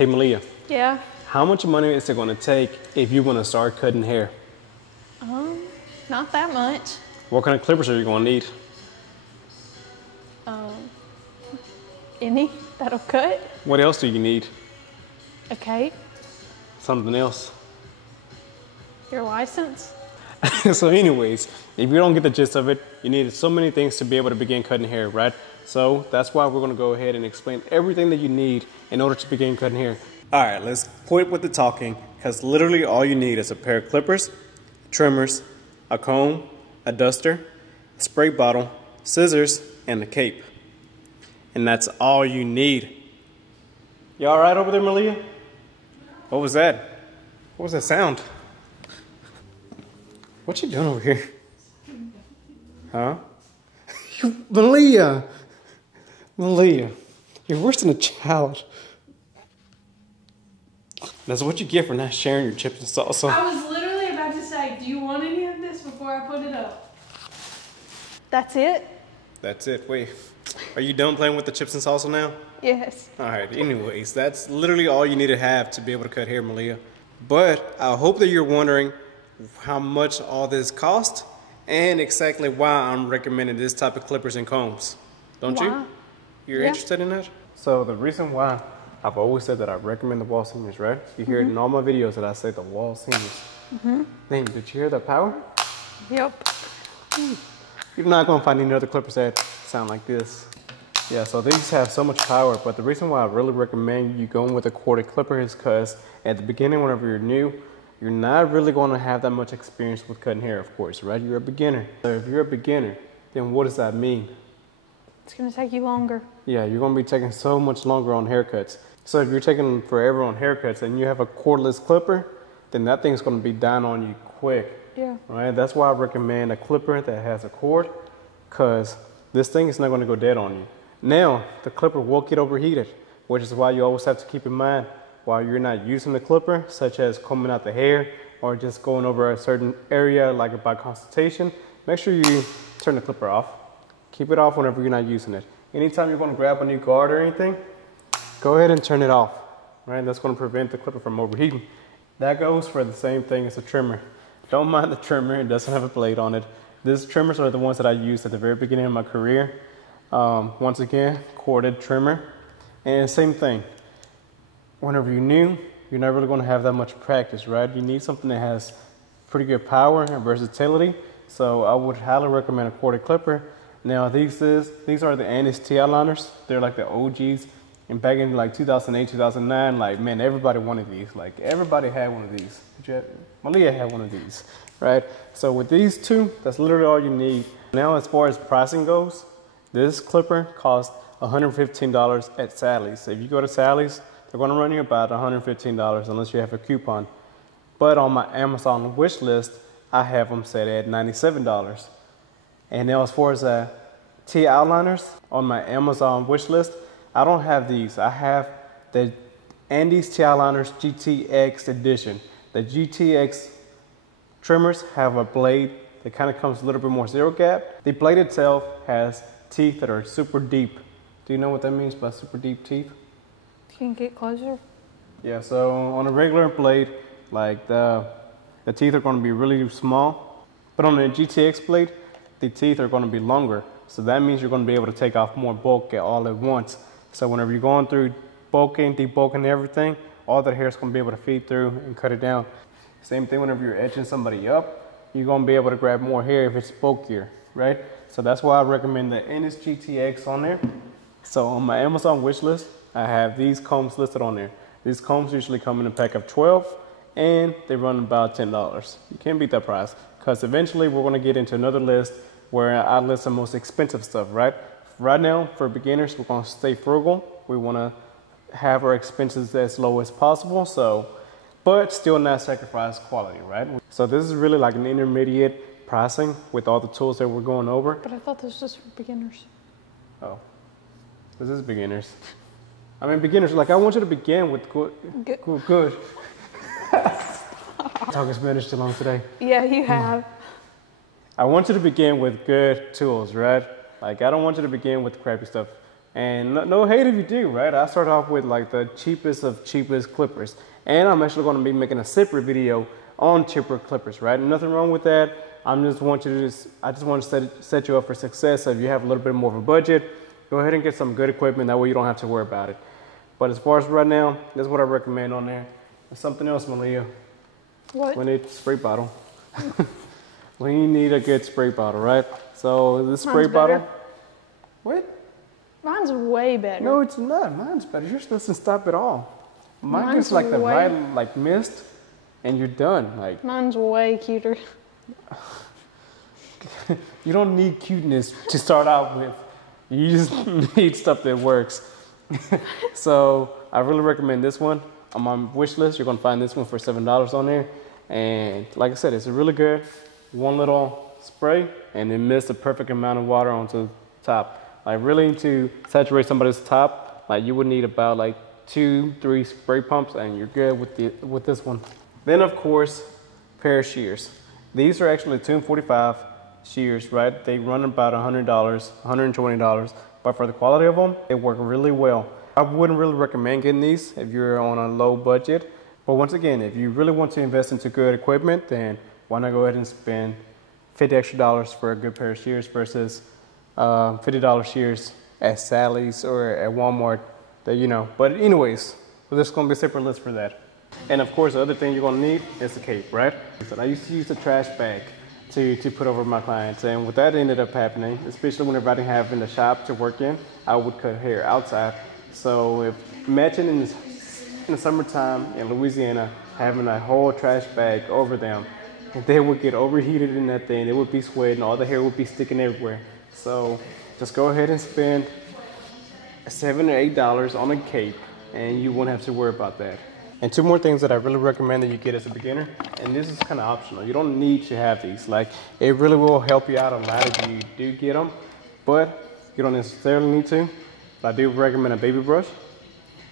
Hey Malia. Yeah. How much money is it going to take if you want to start cutting hair? Not that much. What kind of clippers are you going to need? Any that'll cut. What else do you need? Okay. Something else. Your license. So anyways, if you don't get the gist of it, you need so many things to be able to begin cutting hair, right? So that's why we're going to go ahead and explain everything that you need in order to begin cutting hair. All right, let's quit with the talking, because literally all you need is a pair of clippers, trimmers, a comb, a duster, a spray bottle, scissors, and a cape. And that's all you need. You all right over there, Malia? What was that? What was that sound? What you doing over here? Huh? Malia! Malia, you're worse than a child. That's what you get for not sharing your chips and salsa. I was literally about to say, do you want any of this before I put it up? That's it? That's it. Wait, are you done playing with the chips and salsa now? Yes. All right, anyways, that's literally all you need to have to be able to cut hair, Malia. But I hope that you're wondering how much all this cost and exactly why I'm recommending this type of clippers and combs. Don't you? You're interested in that? So the reason why I've always said that I recommend the wall seniors, right? You hear it in all my videos that I say the wall seniors. Then, did you hear the power? Yep. You're not gonna find any other clippers that sound like this. Yeah, so these have so much power, but the reason why I really recommend you going with a corded clipper is because at the beginning, whenever you're new, you're not really gonna have that much experience with cutting hair, of course, right? You're a beginner. So if you're a beginner, then what does that mean? It's gonna take you longer. Yeah, you're gonna be taking so much longer on haircuts. So if you're taking forever on haircuts and you have a cordless clipper, then that thing's gonna be down on you quick. Yeah. Right? That's why I recommend a clipper that has a cord, because this thing is not gonna go dead on you. Now, the clipper will get overheated, which is why you always have to keep in mind while you're not using the clipper, such as combing out the hair or just going over a certain area like by consultation, make sure you turn the clipper off. Keep it off whenever you're not using it. Anytime you're gonna grab a new guard or anything, go ahead and turn it off, right? That's gonna prevent the clipper from overheating. That goes for the same thing as a trimmer. Don't mind the trimmer, it doesn't have a blade on it. These trimmers are the ones that I used at the very beginning of my career. Once again, corded trimmer. And same thing, whenever you're new, you're not really gonna have that much practice, right? You need something that has pretty good power and versatility. So I would highly recommend a corded clipper. Now these are the Annie's Tia Liners. They're like the OGs. And back in like 2008, 2009, like man, everybody wanted these. Like everybody had one of these. Malia had one of these, right? So with these two, that's literally all you need. Now as far as pricing goes, this clipper costs $115 at Sally's. So if you go to Sally's, they're gonna run you about $115 unless you have a coupon. But on my Amazon wish list, I have them set at $97. And now as far as Tia outliners on my Amazon wish list, I don't have these. I have the Andy's Tia Liners GTX edition. The GTX trimmers have a blade that kind of comes a little bit more zero gap. The blade itself has teeth that are super deep. Do you know what that means by super deep teeth? You can get closer. Yeah, so on a regular blade, like the teeth are going to be really small, but on the GTX blade, the teeth are going to be longer. So that means you're going to be able to take off more bulk all at once. So whenever you're going through bulking, debulking everything, all that hair is going to be able to feed through and cut it down. Same thing whenever you're edging somebody up, you're going to be able to grab more hair if it's bulkier, right? So that's why I recommend the Annie's GTX on there. So on my Amazon wish list, I have these combs listed on there. These combs usually come in a pack of 12 and they run about $10. You can't beat that price, because eventually we're going to get into another list where I list the most expensive stuff, right? Right now, for beginners, we're going to stay frugal. We want to have our expenses as low as possible, but still not sacrifice quality, right? So this is really like an intermediate pricing with all the tools that we're going over. But I thought this was for beginners. Oh, this is beginners. I mean, beginners, like I want you to begin with good. Talking Spanish too long today. Yeah, you have. I want you to begin with good tools, right? Like I don't want you to begin with crappy stuff. And no hate if you do, right? I started off with like the cheapest of cheapest clippers. And I'm actually going to be making a separate video on cheaper clippers, right? Nothing wrong with that. I just want to set you up for success. So if you have a little bit more of a budget, go ahead and get some good equipment. That way you don't have to worry about it. But as far as right now, that's what I recommend on there. And something else, Malia. What? We need a spray bottle. We need a good spray bottle, right? So this spray bottle. What? Mine's way better. No, it's not. Mine's better. Yours doesn't stop at all. Mine Mine's gets like the way- right like mist, and you're done. Like Mine's way cuter. you don't need cuteness to start out with. You just need stuff that works. So I really recommend this one. On my wish list, you're gonna find this one for $7 on there. And like I said, it's really good. One little spray, and it mist the perfect amount of water onto the top. Like really to saturate somebody's top, like you would need about like 2-3 spray pumps, and you're good with this one. Then of course, pair of shears. These are actually 245 shears, right? They run about $100, $120, but for the quality of them, they work really well. I wouldn't really recommend getting these if you're on a low budget. But once again, if you really want to invest into good equipment, then why not go ahead and spend $50 extra for a good pair of shears versus $50 shears at Sally's or at Walmart, that you know. But anyways, there's gonna be a separate list for that. And of course, the other thing you're gonna need is the cape, right? So I used to use a trash bag to put over my clients, and what that ended up happening, especially whenever I didn't have in the shop to work in, I would cut hair outside. So if imagine in the summertime in Louisiana having a whole trash bag over them, and they would get overheated in that thing. They would be sweating, all the hair would be sticking everywhere. So just go ahead and spend $7 or $8 on a cape, and you won't have to worry about that. And two more things that I really recommend that you get as a beginner, and this is kind of optional. You don't need to have these. Like, it really will help you out a lot if you do get them, but you don't necessarily need to. But I do recommend a baby brush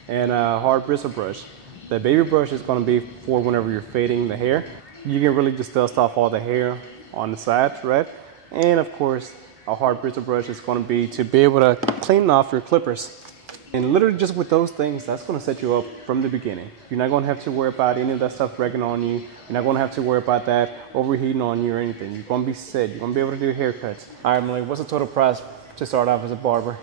and a hard bristle brush. The baby brush is going to be for whenever you're fading the hair. You can really just dust off all the hair on the sides, right? And of course, a hard bristle brush is going to be to be able to clean off your clippers. And literally just with those things, that's going to set you up from the beginning. You're not going to have to worry about any of that stuff breaking on you. You're not going to have to worry about that overheating on you or anything. You're going to be set. You're going to be able to do haircuts. All right, Emily, what's the total price to start off as a barber?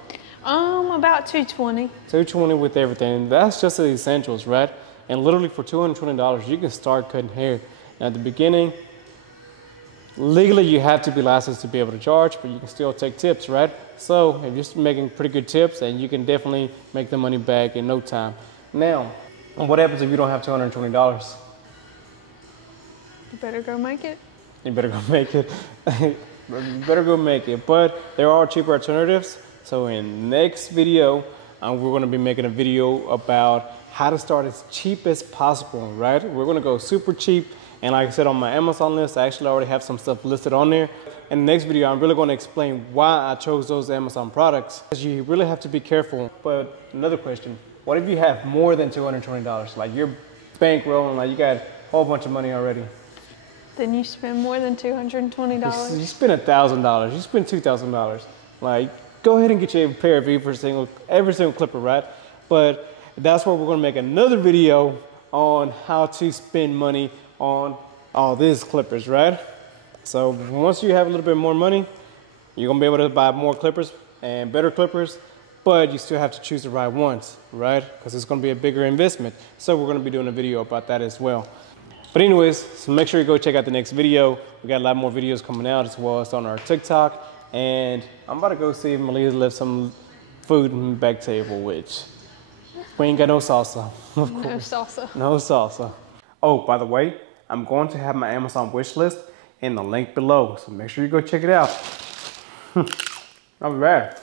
About $220. $220 with everything. That's just the essentials, right? And literally for $220, you can start cutting hair. Now at the beginning, legally you have to be licensed to be able to charge, but you can still take tips, right? So if you're making pretty good tips, then you can definitely make the money back in no time. Now, what happens if you don't have $220? You better go make it. You better go make it. You better go make it. But there are cheaper alternatives. So in the next video, we're going to be making a video about how to start as cheap as possible, right? We're going to go super cheap. And like I said, on my Amazon list, I actually already have some stuff listed on there. In the next video, I'm really going to explain why I chose those Amazon products. Because you really have to be careful. But another question, what if you have more than $220? Like you're bankrolling, like you got a whole bunch of money already. Then you spend more than $220. You spend $1,000, you spend $2,000. Like, go ahead and get you a pair of every single clipper, right? But that's where we're going to make another video on how to spend money on all these clippers, right? So once you have a little bit more money, you're gonna be able to buy more clippers and better clippers, but you still have to choose the right ones, right? Because it's gonna be a bigger investment. So we're gonna be doing a video about that as well. But anyways, so make sure you go check out the next video. We got a lot more videos coming out as well as on our TikTok. And I'm about to go see if Malia left some food on the back table, which we ain't got no salsa, of course. No salsa. No salsa. Oh, by the way, I'm going to have my Amazon wish list in the link below, so make sure you go check it out. I'll be back.